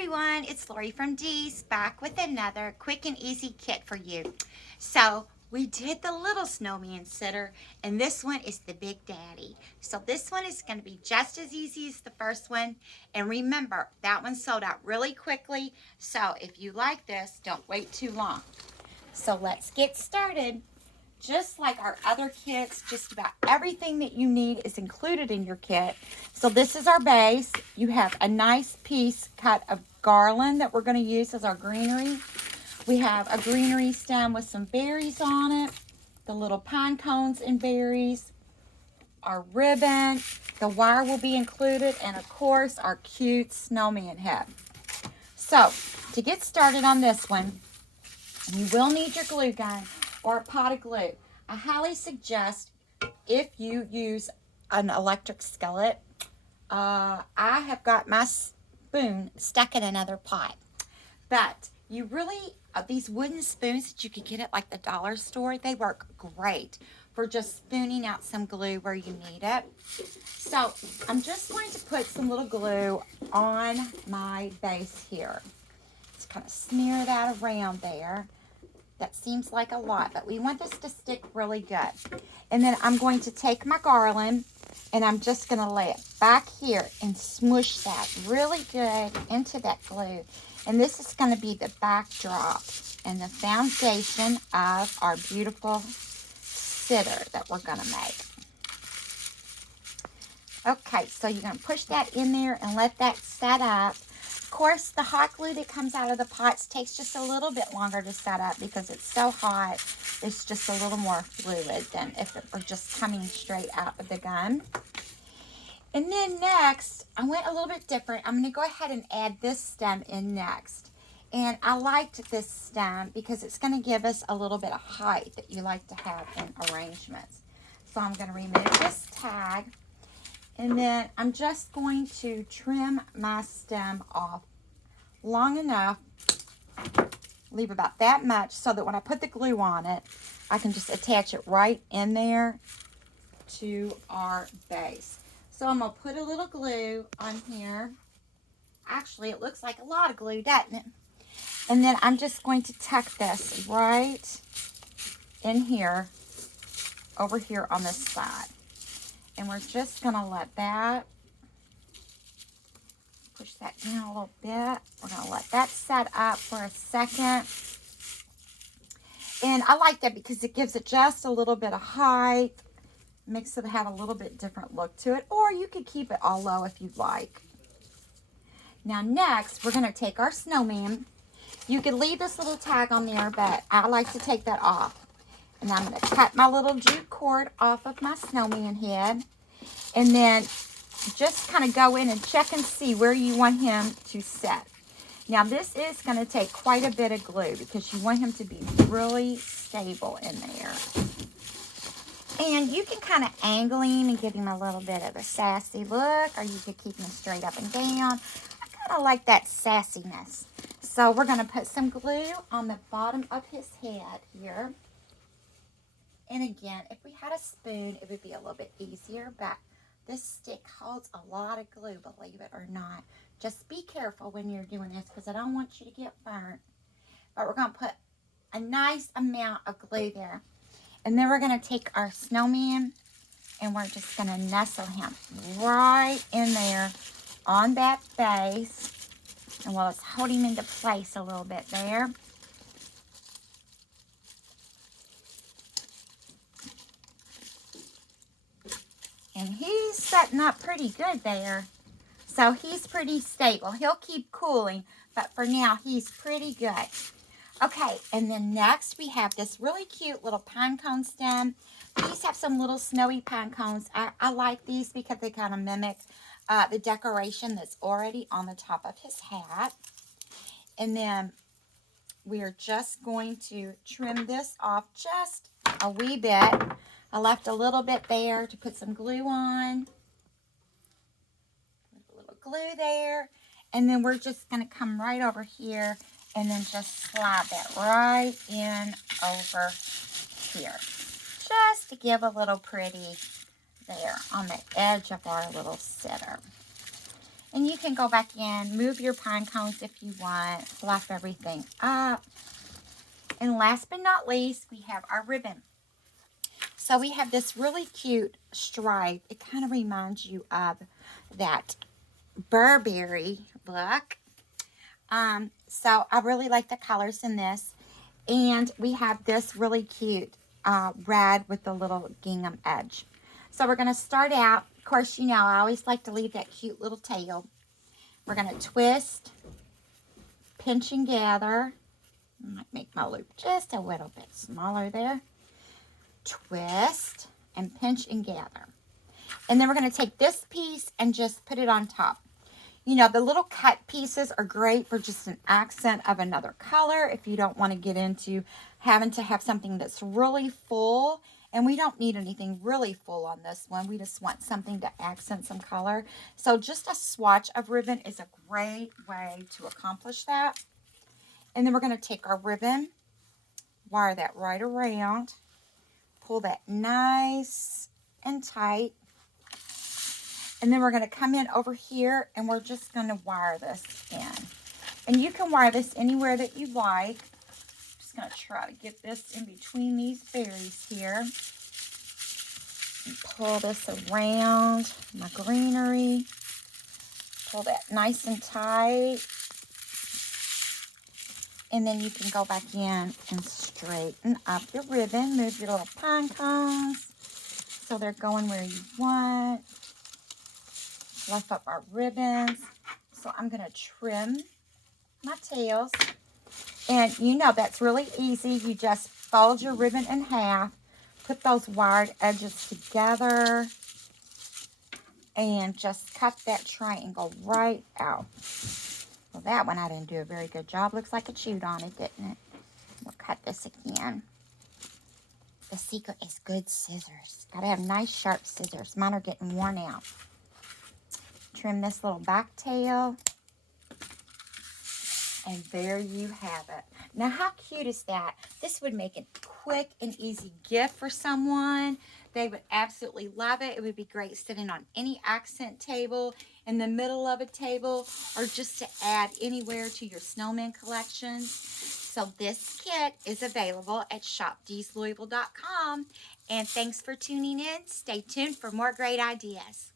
everyone, it's Lorie from Dee's back with another quick and easy kit for you. So we did the little snowman sitter, and this one is the big daddy. So this one is going to be just as easy as the first one. And remember, that one sold out really quickly. So if you like this, don't wait too long. So let's get started. Just like our other kits, just about everything that you need is included in your kit. So this is our base. You have a nice piece cut of garland that we're going to use as our greenery. We have a greenery stem with some berries on it, the little pine cones and berries, our ribbon, the wire will be included, and of course our cute snowman head. So to get started on this one, you will need your glue gun or a pot of glue. I highly suggest if you use an electric skillet. I have got my spoon stuck in another pot. But you really, these wooden spoons that you could get at like the dollar store, they work great for just spooning out some glue where you need it. So I'm just going to put some little glue on my base here. Just kind of smear that around there. That seems like a lot, but we want this to stick really good. And then I'm going to take my garland and I'm just going to lay it back here and smush that really good into that glue. And this is going to be the backdrop and the foundation of our beautiful sitter that we're going to make. Okay, so you're going to push that in there and let that set up. Of course, the hot glue that comes out of the pots takes just a little bit longer to set up because it's so hot. It's just a little more fluid than if it were just coming straight out of the gun. And then next, I went a little bit different. I'm going to go ahead and add this stem in next. And I liked this stem because it's going to give us a little bit of height that you like to have in arrangements. So I'm going to remove this tag. And then I'm just going to trim my stem off long enough, leave about that much so that when I put the glue on it, I can just attach it right in there to our base. So I'm going to put a little glue on here. Actually, it looks like a lot of glue, doesn't it? And then I'm just going to tuck this right in here, over here on this side. And we're just going to let that, push that down a little bit. We're going to let that set up for a second. And I like that because it gives it just a little bit of height. Makes it have a little bit different look to it. Or you could keep it all low if you'd like. Now next, we're going to take our snowman. You could leave this little tag on there, but I like to take that off. And I'm going to cut my little jute cord off of my snowman head. And then just kind of go in and check and see where you want him to set. Now this is going to take quite a bit of glue because you want him to be really stable in there. And you can kind of angle him and give him a little bit of a sassy look, or you could keep him straight up and down. I kind of like that sassiness. So we're going to put some glue on the bottom of his head here. And again, if we had a spoon, it would be a little bit easier, but this stick holds a lot of glue, believe it or not. Just be careful when you're doing this because I don't want you to get burnt. But we're going to put a nice amount of glue there. And then we're going to take our snowman and we're just going to nestle him right in there on that base. And we'll just hold him into place a little bit there. And he's setting up pretty good there. So he's pretty stable. He'll keep cooling, but for now, he's pretty good. Okay, and then next we have this really cute little pine cone stem. These have some little snowy pine cones. I like these because they kind of mimic the decoration that's already on the top of his hat. And then we're just going to trim this off just a wee bit. I left a little bit there to put some glue on. Put a little glue there. And then we're just going to come right over here and then just slide that right in over here. Just to give a little pretty there on the edge of our little sitter. And you can go back in, move your pine cones if you want, fluff everything up. And last but not least, we have our ribbon. So we have this really cute stripe. It kind of reminds you of that Burberry look. So I really like the colors in this. And we have this really cute red with the little gingham edge. So we're going to start out. Of course, you know, I always like to leave that cute little tail. We're going to twist, pinch and gather. I might make my loop just a little bit smaller there. Twist and pinch and gather. And then we're going to take this piece and just put it on top. You know, the little cut pieces are great for just an accent of another color if you don't want to get into having to have something that's really full. And we don't need anything really full on this one. We just want something to accent some color. So just a swatch of ribbon is a great way to accomplish that. And then we're going to take our ribbon, wire that right around, pull that nice and tight. And then we're going to come in over here and we're just going to wire this in. And you can wire this anywhere that you like. Just going to try to get this in between these berries here. And pull this around my greenery. Pull that nice and tight. And then you can go back in and straighten up your ribbon. Move your little pine cones so they're going where you want. Fluff up our ribbons. So I'm going to trim my tails. And you know that's really easy. You just fold your ribbon in half. Put those wired edges together. And just cut that triangle right out. Well, that one I didn't do a very good job. Looks like it chewed on it, didn't it? We'll cut this again. The secret is good scissors. Gotta have nice sharp scissors. Mine are getting worn out. Trim this little back tail. And there you have it. Now, how cute is that? This would make a quick and easy gift for someone. They would absolutely love it. It would be great sitting on any accent table, in the middle of a table, or just to add anywhere to your snowman collections. So this kit is available at shopdeeslouisville.com. And thanks for tuning in. Stay tuned for more great ideas.